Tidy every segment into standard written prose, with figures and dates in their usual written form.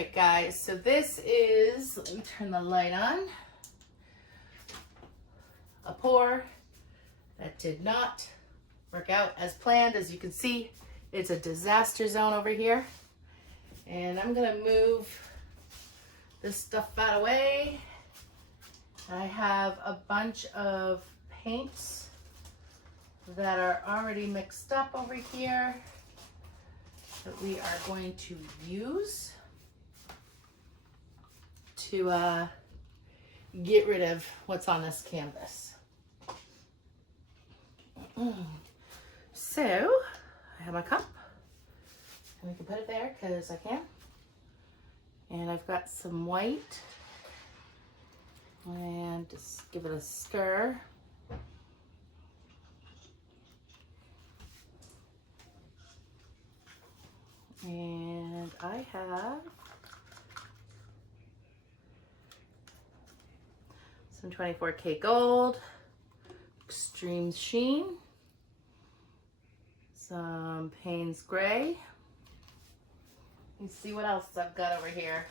right, guys, so this is, let me turn the light on, a pour that did not work out as planned. As you can see, it's a disaster zone over here. And I'm gonna move this stuff out of the way. I have a bunch of paints that are already mixed up over here that we are going to use to get rid of what's on this canvas. So I have my cup and we can put it there because I can. And I've got some white and just give it a stir. And I have some 24K gold, extreme sheen, some Payne's gray. Let's see what else I've got over here.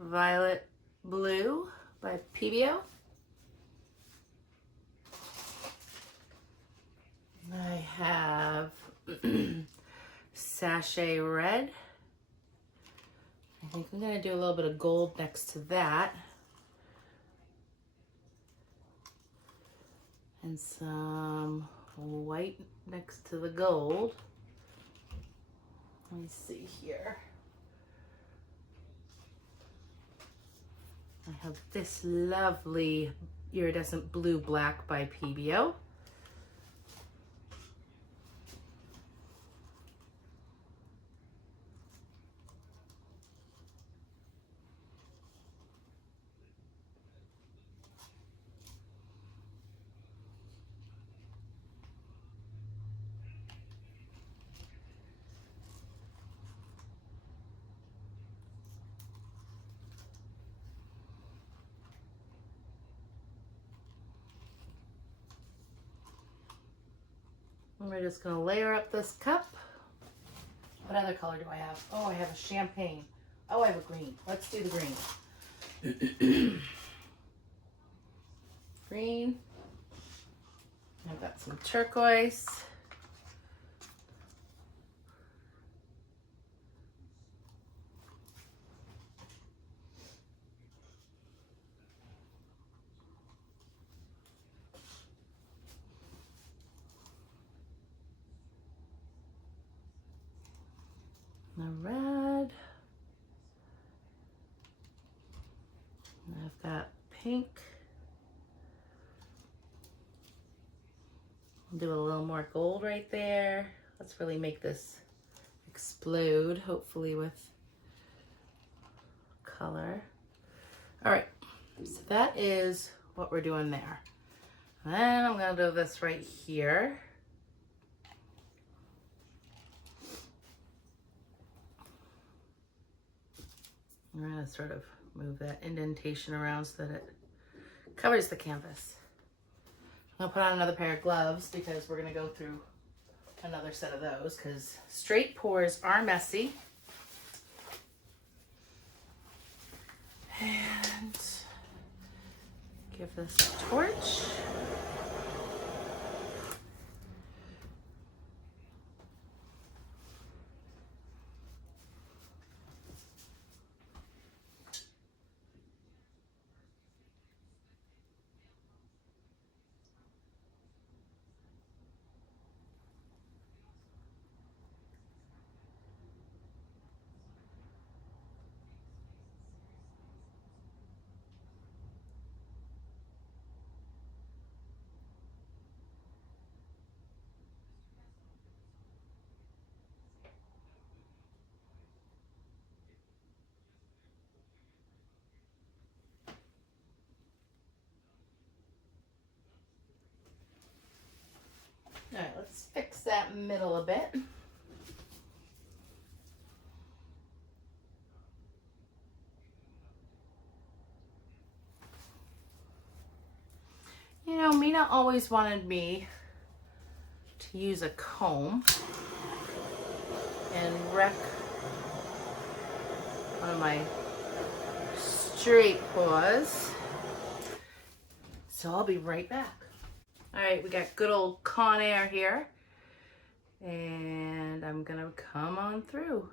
Violet blue by PBO. I have sachet red. I think I'm gonna do a little bit of gold next to that. And some white next to the gold. Let me see here. I have this lovely iridescent blue black by PBO. We're just gonna layer up this cup. What other color do I have? Oh, I have a champagne. Oh, I have a green. Let's do the green. Green. I've got some turquoise. The red. And I've got pink. I'll do a little more gold right there. Let's really make this explode, hopefully with color. All right, so that is what we're doing there. And then I'm gonna do this right here. I'm gonna sort of move that indentation around so that it covers the canvas. I'm gonna put on another pair of gloves because we're gonna go through another set of those because straight pours are messy. And give this a torch. All right, let's fix that middle a bit. You know, Mina always wanted me to use a comb. and wreck one of my straight paws. So I'll be right back. All right, we got good old Con Air here, and I'm gonna come on through.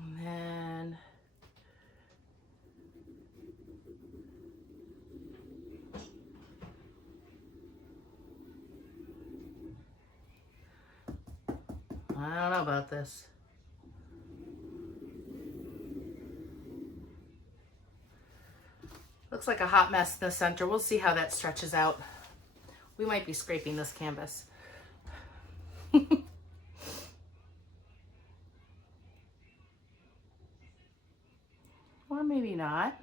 And then I don't know about this. Looks like a hot mess in the center. We'll see how that stretches out. We might be scraping this canvas. Or maybe not.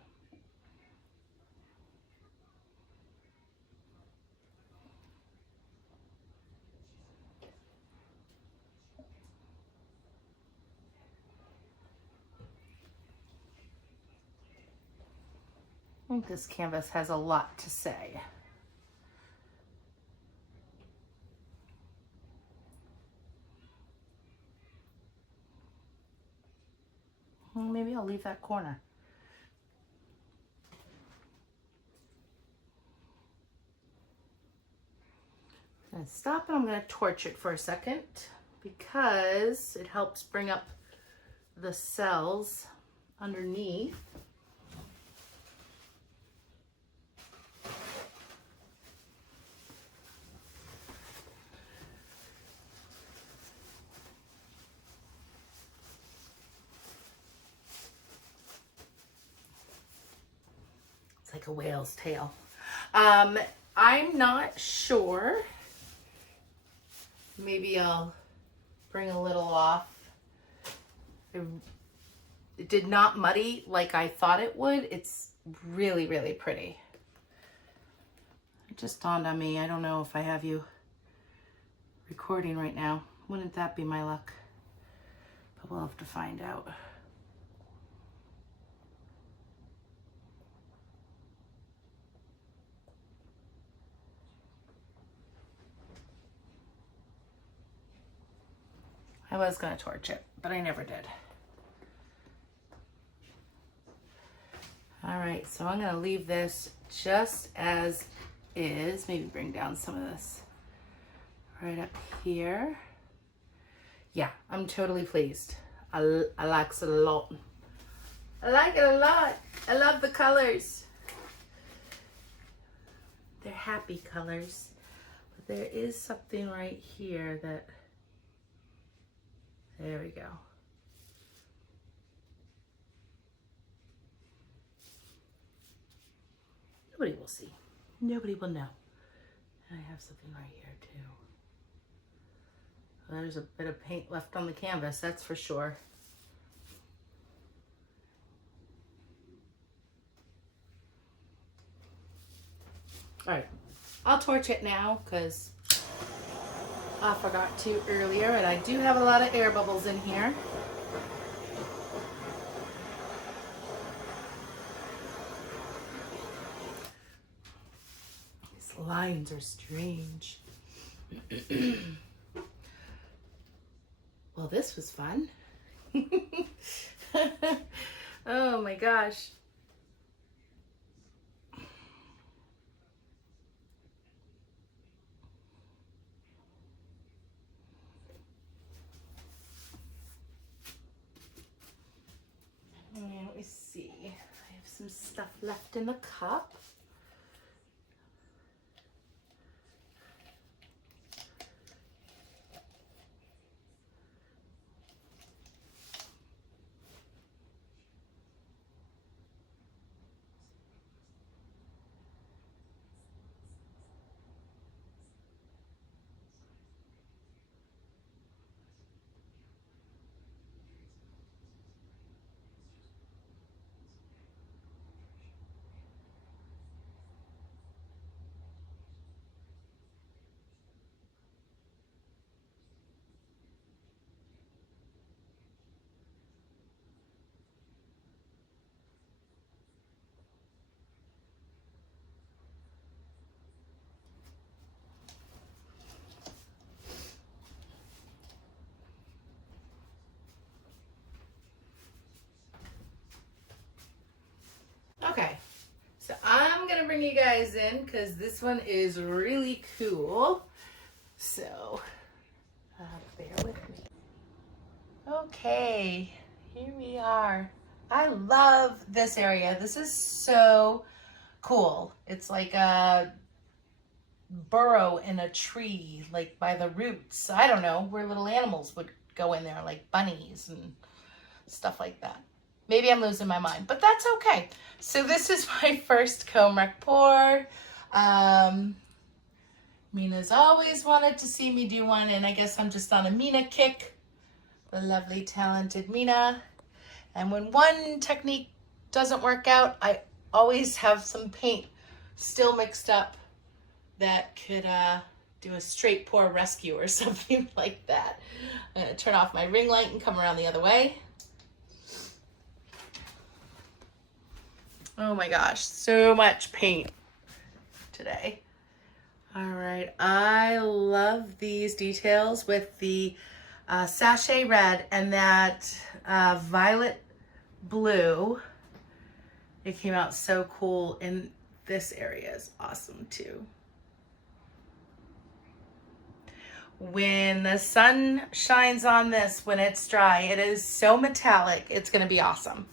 I think this canvas has a lot to say. Well, maybe I'll leave that corner. I'm gonna stop and I'm gonna torch it for a second because it helps bring up the cells underneath. It's like a whale's tail. I'm not sure. Maybe I'll bring a little off. It did not muddy like I thought it would. It's really, really pretty. It just dawned on me. I don't know if I have you recording right now. Wouldn't that be my luck? But we'll have to find out. I was gonna torch it, but I never did. All right, so I'm gonna leave this just as is. Maybe bring down some of this right up here. Yeah, I'm totally pleased. I like it a lot. I like it a lot. I love the colors. They're happy colors. But there is something right here that, there we go. Nobody will see. Nobody will know. And I have something right here too. Well, there's a bit of paint left on the canvas, that's for sure. All right, I'll torch it now because I forgot to earlier, and I do have a lot of air bubbles in here. These lines are strange. Well, this was fun. Oh my gosh. Let me see. I have some stuff left in the cup. bring you guys in because this one is really cool. So, bear with me. Okay, here we are. I love this area. This is so cool. It's like a burrow in a tree, like by the roots. I don't know, where little animals would go in there, like bunnies and stuff like that. Maybe I'm losing my mind, but that's okay. So this is my first comb rec pour. Mina's always wanted to see me do one, and I guess I'm just on a Mina kick. The lovely, talented Mina. And when one technique doesn't work out, I always have some paint still mixed up that could do a straight pour rescue or something like that. I'm gonna turn off my ring light and come around the other way. Oh my gosh, so much paint today. All right, I love these details with the sachet red and that violet blue. It came out so cool, and this area is awesome too. When the sun shines on this, when it's dry, it is so metallic, it's gonna be awesome.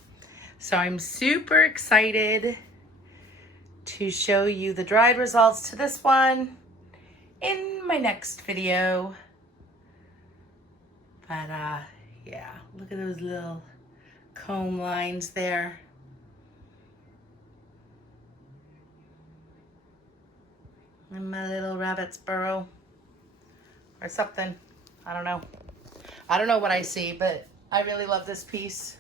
So I'm super excited to show you the dried results to this one in my next video. But yeah, look at those little comb lines there. And my little rabbit's burrow or something. I don't know. I don't know what I see, but I really love this piece.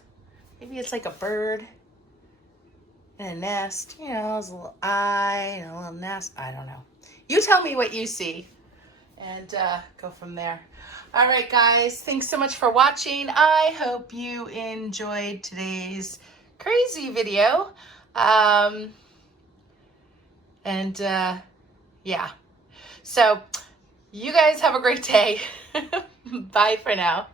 Maybe it's like a bird in a nest, you know, there's a little eye and a little nest. I don't know. You tell me what you see and go from there. All right, guys, thanks so much for watching. I hope you enjoyed today's crazy video. Yeah. So you guys have a great day. Bye for now.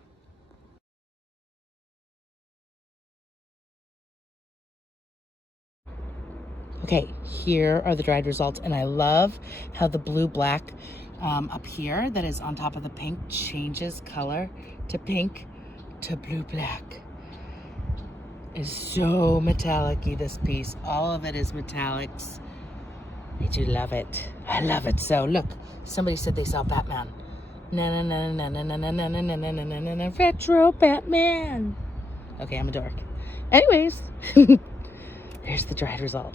Okay, here are the dried results, and I love how the blue-black up here that is on top of the pink changes color to pink to blue-black. It's so metallic-y, this piece. All of it is metallics. I do love it. I love it so. Look, somebody said they saw Batman. Na na na na na na na na na na na na na retro Batman. Okay, I'm a dork. Anyways, there's the dried result.